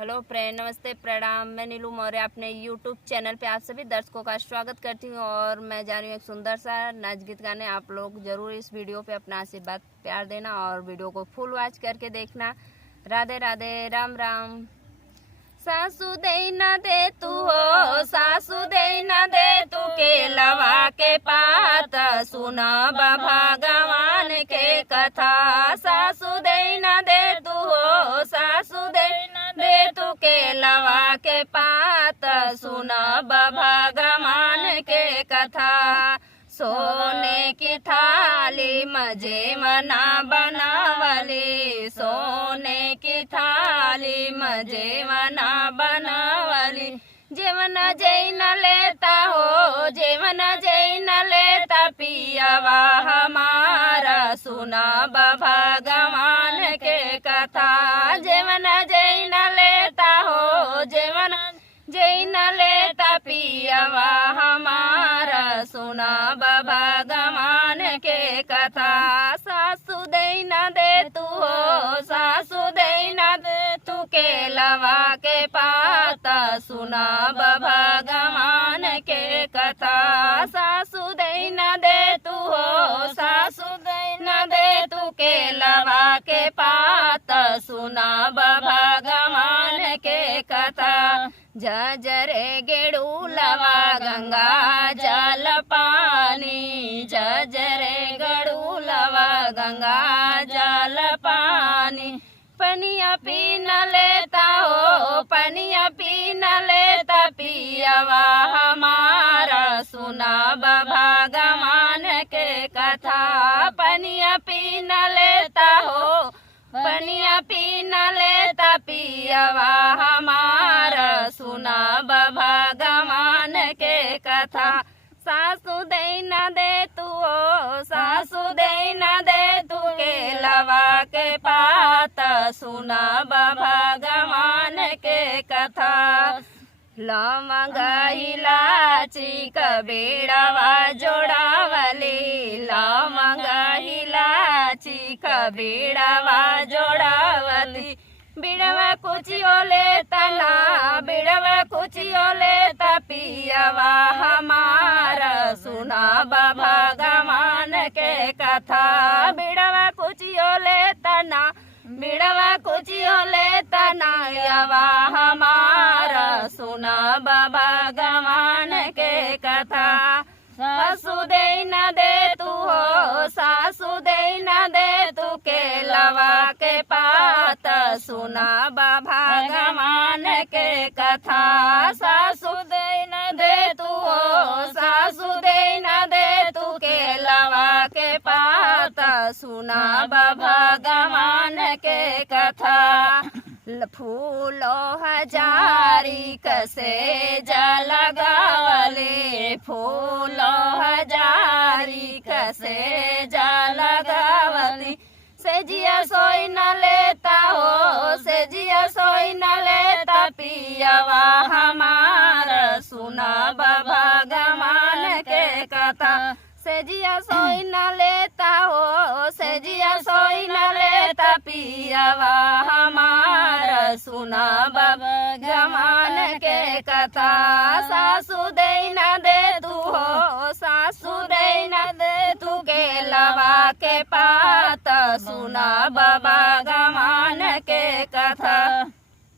Hello friend, नमस्ते, प्रणाम। मैं नीलू मौर्य अपने यूट्यूब चैनल पे आप सभी दर्शकों का स्वागत करती हूँ और मैं जा रही हूँ एक सुंदर सा नाच गीत गाने। आप लोग जरूर इस वीडियो पे अपना आशीर्वाद प्यार देना और वीडियो को फुल वॉच करके देखना। राधे राधे, राम राम। सासू दे न दे तू हो, सासू दे न दे तू के लवा के पात, सुना भगवान के कथा। सासू दे न दे तू हो, सासू दे तू के लवा के पात, सुना भगवान के कथा। सोने की थाली मजे मना बनावली, सोने की थाली मजे मना बनावली। जीवन जैन लेता हो, जीवन जैन लेता पियावा हमारा, सुना भगवान के कथा। जीवन जैन लेता हो, जीवन जैन लेता पियावा हमारा, सुना भगवान के कथा। सासू दे न दे तू हो, सासू दे न दे तू के लवा के पात, सुना भगवान के कथा। सासू दे न दे तू हो, सासू दे न दे तू के लवा के पात, सुना भगवान के कथा। जजरे गेड़ू लवा गंगा जल पानी, जजरे गड़ू लवा गंगा जल पानी। पनिया पी न लेता हो, पनिया पी न लेता पियावा हमारा, सुना भगवान के कथा। पनिया पी न लेता हो, पनिया पी न लेता पियावा हमारा, सुना भगवान के कथा। सासू दे न दे तू हो, सासू दे न दे तू के लवा के पात, सुना भगवान के कथा। लवंग इलाची कबीड़वा जोड़ावली, लवंग इलाची कबीड़वा जोड़ावली। बिड़वा कुचियो लेता ना, बिड़वा कुचियो लेता पियावा हमारा, सुना भगवान के कथा। बिड़वा कुचियो लेता ना, बिड़वा कुचियो लेता ना यवा हमारा, सुना भगवान के कथा। सासू दे न दे तू हो, सासू दे न दे तू के लवा के पात, सुना भगवान के कथा। सासू दे न दे तू हो, सासू दे न दे तू के लवा के पात, सुना भगवान के कथा। फूलो हजारी कसे जलगावले, फूलो हजारी कसे जलगावली। सेजिया सोई न लेता हो, सेजिया सोई न लेता पियावा हमारा, सुना भगवान के कथा। सेजिया सोई न लेता हो, सेजिया सोई न लेता पियावा हमारा, सुना भगवान के कथा। सासू दे न दे तू हो, सासू दे न दे तू के लवा के पात, सुना भगवान के कथा।